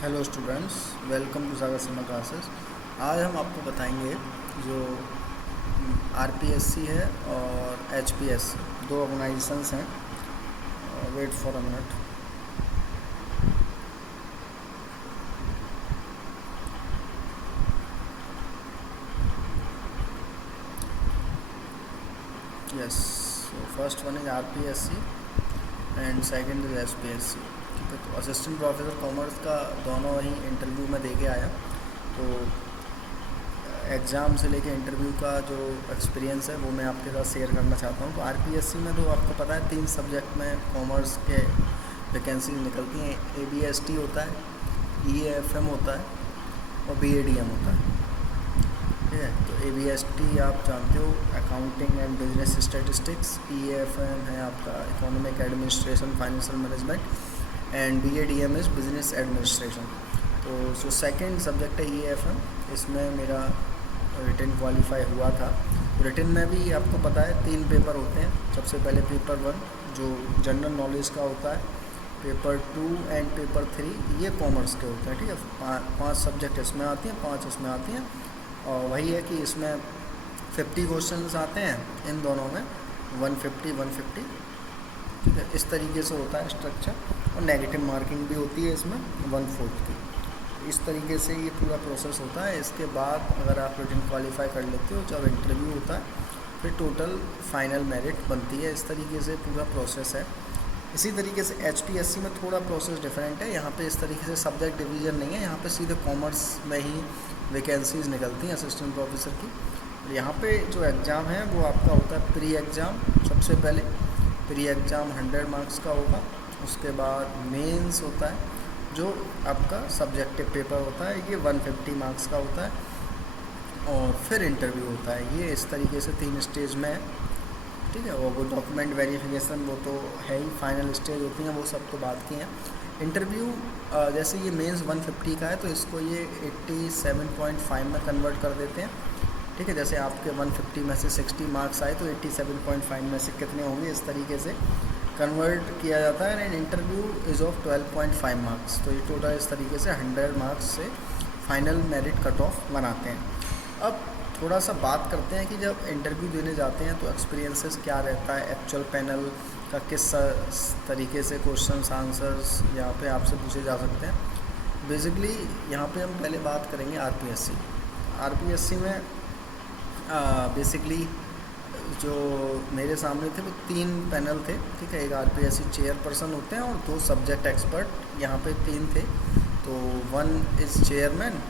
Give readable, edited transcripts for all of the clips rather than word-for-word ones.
Hello students, welcome to Sagar cinema classes. आज हम आपको बताएंगे जो आरपीएससी है और एचपीएससी दो ऑर्गेनाइजेशंस हैं। Wait for a minute. Yes, first one is RPSC and second is HPSC. ठीक है, तो असिस्टेंट प्रोफेसर कॉमर्स का दोनों ही इंटरव्यू में दे के आया। तो एग्ज़ाम से लेके इंटरव्यू का जो एक्सपीरियंस है वो मैं आपके साथ शेयर करना चाहता हूँ। तो आरपीएससी में तो आपको पता है 3 सब्जेक्ट में कॉमर्स के वैकेंसी निकलती हैं। एबीएसटी होता है, ईएएफएम होता है और बीएडीएम होता है। ठीक है, तो एबीएसटी आप जानते हो, accounting and business statistics. EAFM है आपका economic administration, financial management and BADM is business administration. तो जो सेकंड सब्जेक्ट है ईएएफएम, इसमें मेरा रिटन क्वालिफाई हुआ था। रिटन में भी आपको पता है 3 पेपर होते हैं। सबसे पहले पेपर 1 जो जनरल नॉलेज का होता है, पेपर 2 एंड पेपर 3 ये कॉमर्स के होते हैं। ठीक है, 5 सब्जेक्ट इसमें आती हैं, 5 इसमें आती हैं। और वही है कि इसमें 50 क्वेश्चंस आते हैं इन दोनों में, 150। ठीक है, इस तरीके से होता है स्ट्रक्चर। और नेगेटिव मार्किंग भी होती है इसमें 1/4 की। इस तरीके से ये पूरा प्रोसेस होता है। इसके बाद अगर आप रिटन क्वालिफाई कर लेते हो, जब इंटरव्यू होता है फिर टोटल फाइनल मेरिट बनती है। इस तरीके से पूरा प्रोसेस है। इसी तरीके से एचपीएससी में थोड़ा प्रोसेस डिफरेंट है। यहाँ पे इस तरीके से सब्जेक्ट डिवीज़न नहीं है। यहाँ पे सीधे कॉमर्स में ही वैकेंसीज निकलती हैं असिस्टेंट प्रोफेसर की। और यहाँ पे जो एग्ज़ाम है वो आपका होता है प्री एग्ज़ाम। सबसे पहले प्री एग्ज़ाम 100 मार्क्स का होगा। उसके बाद मेंस होता है जो आपका सब्जेक्टिव पेपर होता है, ये 150 मार्क्स का होता है। और फिर इंटरव्यू होता है। ये इस तरीके से 3 स्टेज में है। ठीक है, और वो डॉक्यूमेंट वेरिफिकेशन वो तो है ही, फाइनल स्टेज होती हैं वो सब तो बात की हैं। इंटरव्यू जैसे ये मेंस 150 का है तो इसको ये 87.5 में कन्वर्ट कर देते हैं। ठीक है, जैसे आपके 150 में से 60 मार्क्स आए तो 87.5 में से कितने होंगे, इस तरीके से कन्वर्ट किया जाता है। And interview is of 12.5 marks. तो ये टोटल इस तरीके से 100 मार्क्स से फाइनल मेरिट कट ऑफ बनाते हैं। अब थोड़ा सा बात करते हैं कि जब इंटरव्यू देने जाते हैं तो एक्सपीरियंसेस क्या रहता है, एक्चुअल पैनल का किस तरीके से क्वेश्चंस आंसर्स यहाँ पे आपसे पूछे जा सकते हैं। बेसिकली यहाँ पे हम पहले बात करेंगे आरपीएससी में बेसिकली जो मेरे सामने थे वो 3 पैनल थे। ठीक है, एक आरपीएससी चेयरपर्सन होते हैं और 2 सब्जेक्ट एक्सपर्ट। यहाँ पे 3 थे। तो 1 is chairman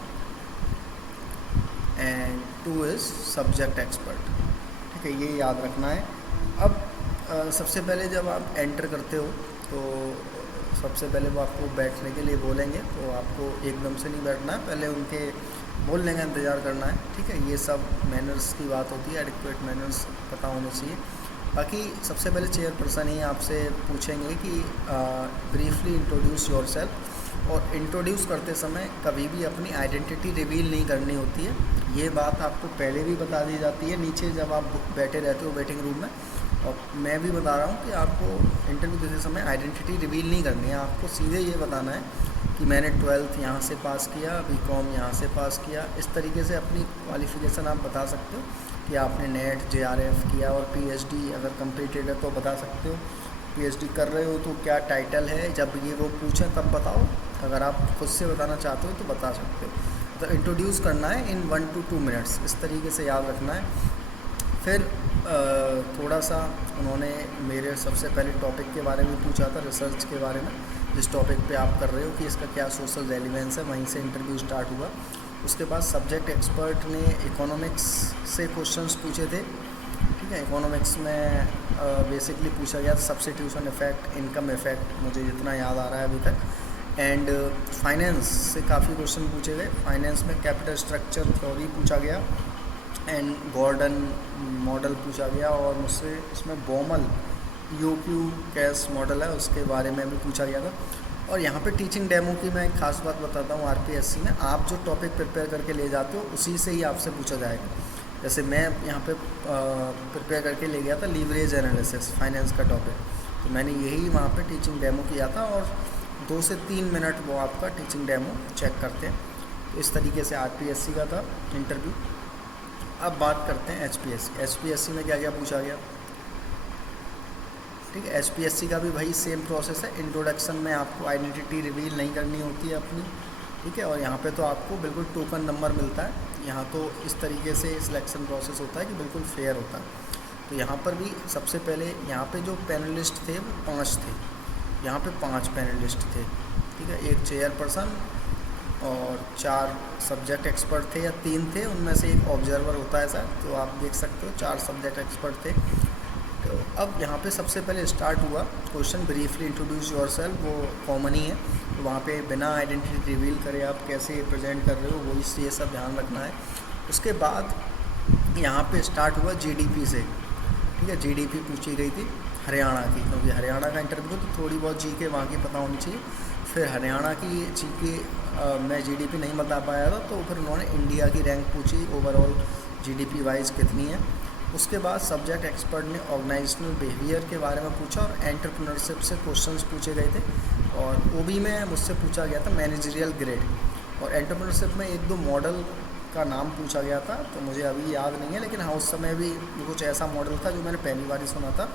and 2 is subject expert. ठीक है, ये याद रखना है। अब सबसे पहले जब आप एंटर करते हो तो सबसे पहले वो आपको बैठने के लिए बोलेंगे। तो आपको एकदम से नहीं बैठना है, पहले उनके बोलने का इंतज़ार करना है। ठीक है, ये सब मैनर्स की बात होती है, एडिक्वेट मैनर्स पता होने चाहिए। बाकी सबसे पहले चेयरपर्सन ही आपसे पूछेंगे कि ब्रीफली इंट्रोड्यूस योरसेल्फ। और इंट्रोड्यूस करते समय कभी भी अपनी आइडेंटिटी रिवील नहीं करनी होती है। ये बात आपको पहले भी बता दी जाती है नीचे जब आप बैठे रहते हो वेटिंग रूम में। और मैं भी बता रहा हूँ कि आपको इंटरव्यू देते समय आइडेंटिटी रिवील नहीं करनी है। आपको सीधे ये बताना है कि मैंने 12th यहाँ से पास किया, बीकॉम यहाँ से पास किया। इस तरीके से अपनी क्वालिफ़िकेशन आप बता सकते हो कि आपने नेट जेआरएफ किया और पीएचडी अगर कंप्लीटेड है तो बता सकते हो। पीएचडी कर रहे हो तो क्या टाइटल है, जब ये वो पूछें तब बताओ। अगर आप खुद से बताना चाहते हो तो बता सकते हो। तो इंट्रोड्यूस करना है इन 1 to 2 मिनट्स, इस तरीके से याद रखना है। फिर थोड़ा सा उन्होंने मेरे सबसे पहले टॉपिक के बारे में पूछा था, रिसर्च के बारे में, जिस टॉपिक पे आप कर रहे हो कि इसका क्या सोशल रेलिवेंस है। वहीं से इंटरव्यू स्टार्ट हुआ। उसके बाद सब्जेक्ट एक्सपर्ट ने इकोनॉमिक्स से क्वेश्चंस पूछे थे। ठीक है, इकोनॉमिक्स में बेसिकली पूछा गया सब्स्टिट्यूशन इफेक्ट, इनकम इफेक्ट, मुझे जितना याद आ रहा है अभी तक। एंड फाइनेंस से काफ़ी क्वेश्चन पूछे गए। फाइनेंस में कैपिटल स्ट्रक्चर थ्योरी पूछा गया एंड गॉर्डन मॉडल पूछा गया। और मुझसे इसमें बॉमल यूक्यू कैश मॉडल है उसके बारे में भी पूछा गया था। और यहाँ पे टीचिंग डेमो की मैं एक खास बात बताता हूँ। आरपीएससी में आप जो टॉपिक प्रिपेयर करके ले जाते हो उसी से ही आपसे पूछा जाएगा। जैसे मैं यहाँ पे प्रिपेयर करके ले गया था लीवरेज एनालिसिस, फाइनेंस का टॉपिक। तो मैंने यही वहाँ पे टीचिंग डेमो किया था और 2 से 3 मिनट वो आपका टीचिंग डेमो चेक करते हैं। तो इस तरीके से आरपीएससी का था इंटरव्यू। अब बात करते हैं एचपीएससी। एचपीएससी में क्या क्या पूछा गया, ठीक है। एचपीएससी का भी वही सेम प्रोसेस है। इंट्रोडक्शन में आपको आइडेंटिटी रिवील नहीं करनी होती है अपनी, ठीक है। और यहाँ पे तो आपको बिल्कुल टोकन नंबर मिलता है। यहाँ तो इस तरीके से सिलेक्शन प्रोसेस होता है कि बिल्कुल फेयर होता है। तो यहाँ पर भी सबसे पहले यहाँ पे जो पैनलिस्ट थे वो 5 थे, यहाँ पे 5 पैनलिस्ट थे, ठीक है। एक चेयरपर्सन और 4 सब्जेक्ट एक्सपर्ट थे या 3 थे, उनमें से एक ऑब्जर्वर होता है सर। तो आप देख सकते हो 4 सब्जेक्ट एक्सपर्ट थे। तो अब यहाँ पे सबसे पहले स्टार्ट हुआ क्वेश्चन ब्रीफली इंट्रोड्यूस योरसेल्फ, वो कॉमन ही है। तो वहाँ पे बिना आइडेंटिटी रिवील करे आप कैसे प्रेजेंट कर रहे हो वो ये सब ध्यान रखना है। उसके बाद यहाँ पे स्टार्ट हुआ जीडीपी से, ठीक है। जीडीपी पूछी गई थी हरियाणा की, क्योंकि हरियाणा का इंटरव्यू तो थोड़ी बहुत जीके वहाँ की पता होनी चाहिए। फिर हरियाणा की जीके मैं जीडीपी नहीं बता पाया था, तो फिर उन्होंने इंडिया की रैंक पूछी ओवरऑल जीडीपी वाइज कितनी है। उसके बाद सब्जेक्ट एक्सपर्ट ने ऑर्गेनाइजेशनल बिहेवियर के बारे में पूछा और एंटरप्रेन्योरशिप से क्वेश्चंस पूछे गए थे। और ओबी में मुझसे पूछा गया था मैनेजरियल ग्रेड, और एंटरप्रेन्योरशिप में 1-2 मॉडल का नाम पूछा गया था, तो मुझे अभी याद नहीं है। लेकिन हाँ, उस समय भी कुछ ऐसा मॉडल था जो मैंने पहली बार ही सुना था।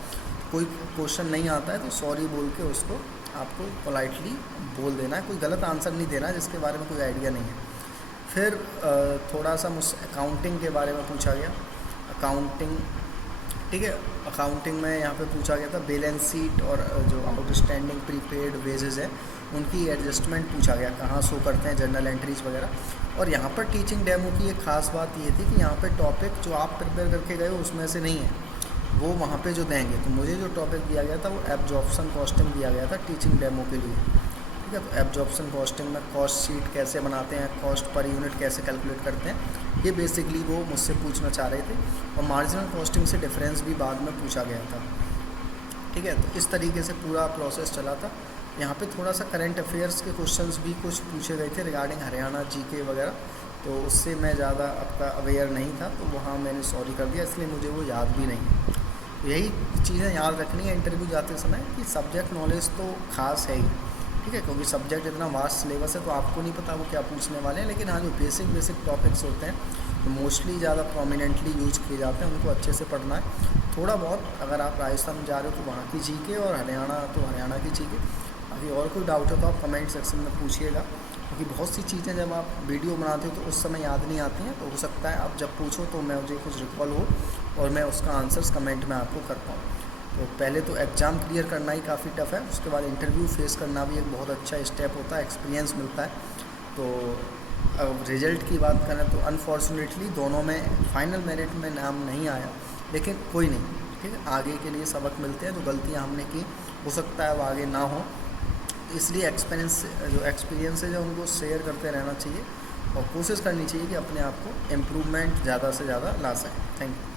कोई क्वेश्चन नहीं आता है तो सॉरी बोल के उसको आपको पोलाइटली बोल देना है, कोई गलत आंसर नहीं देना है जिसके बारे में कोई आइडिया नहीं है। फिर थोड़ा सा मुझसे अकाउंटिंग के बारे में पूछा गया। अकाउंटिंग, ठीक है। अकाउंटिंग में यहाँ पे पूछा गया था बैलेंस शीट और जो आउटस्टैंडिंग प्रीपेड वेजेस है उनकी एडजस्टमेंट पूछा गया, कहाँ शो करते हैं जर्नल एंट्रीज वगैरह। और यहाँ पर टीचिंग डेमो की एक ख़ास बात ये थी कि यहाँ पे टॉपिक जो आप प्रिपेयर करके गए हो उसमें से नहीं है, वो वहाँ पे जो देंगे। तो मुझे जो टॉपिक दिया गया था वो एब्जॉर्प्शन कॉस्टिंग दिया गया था टीचिंग डेमो के लिए, ठीक है। तो एब्जॉर्प्शन कॉस्टिंग में कॉस्ट शीट कैसे बनाते हैं, कॉस्ट पर यूनिट कैसे कैलकुलेट करते हैं, ये बेसिकली वो मुझसे पूछना चाह रहे थे। और मार्जिनल कॉस्टिंग से डिफरेंस भी बाद में पूछा गया था, ठीक है। तो इस तरीके से पूरा प्रोसेस चला था। यहाँ पे थोड़ा सा करंट अफेयर्स के क्वेश्चंस भी कुछ पूछे गए थे रिगार्डिंग हरियाणा जीके वगैरह, तो उससे मैं ज़्यादा आपका अवेयर नहीं था, तो वहाँ मैंने सॉरी कर दिया, इसलिए मुझे वो याद भी नहीं। तो यही चीज़ें याद रखनी है इंटरव्यू जाते समय कि सब्जेक्ट नॉलेज तो खास है ही, ठीक है। क्योंकि सब्जेक्ट इतना वास्ट सिलेबस है तो आपको नहीं पता वो क्या पूछने वाले हैं। लेकिन हाँ, जो बेसिक टॉपिक्स होते हैं तो मोस्टली ज़्यादा प्रोमिनेंटली यूज किए जाते हैं, उनको अच्छे से पढ़ना है। थोड़ा बहुत अगर आप राजस्थान जा रहे हो तो वहाँ की जीके, और हरियाणा तो हरियाणा की जीके। बाकी और कोई डाउट हो तो आप कमेंट सेक्शन में पूछिएगा, क्योंकि बहुत सी चीज़ें जब आप वीडियो बनाते हो तो उस समय याद नहीं आती हैं। तो हो सकता है आप जब पूछो तो मैं मुझे कुछ रिकॉल हो और मैं उसका आंसर्स कमेंट में आपको कर पाऊँ। तो पहले तो एग्ज़ाम क्लियर करना ही काफ़ी टफ है, उसके बाद इंटरव्यू फेस करना भी एक बहुत अच्छा स्टेप होता है, एक्सपीरियंस मिलता है। तो अब रिज़ल्ट की बात करें तो अनफॉर्चुनेटली दोनों में फाइनल मेरिट में नाम नहीं आया, लेकिन कोई नहीं, ठीक है। आगे के लिए सबक मिलते हैं, जो गलतियाँ हमने की हो सकता है वो आगे ना हो, इसलिए एक्सपीरियंस है जो उनको शेयर करते रहना चाहिए और कोशिश करनी चाहिए कि अपने आप को इम्प्रूवमेंट ज़्यादा से ज़्यादा ला सकें। Thank you.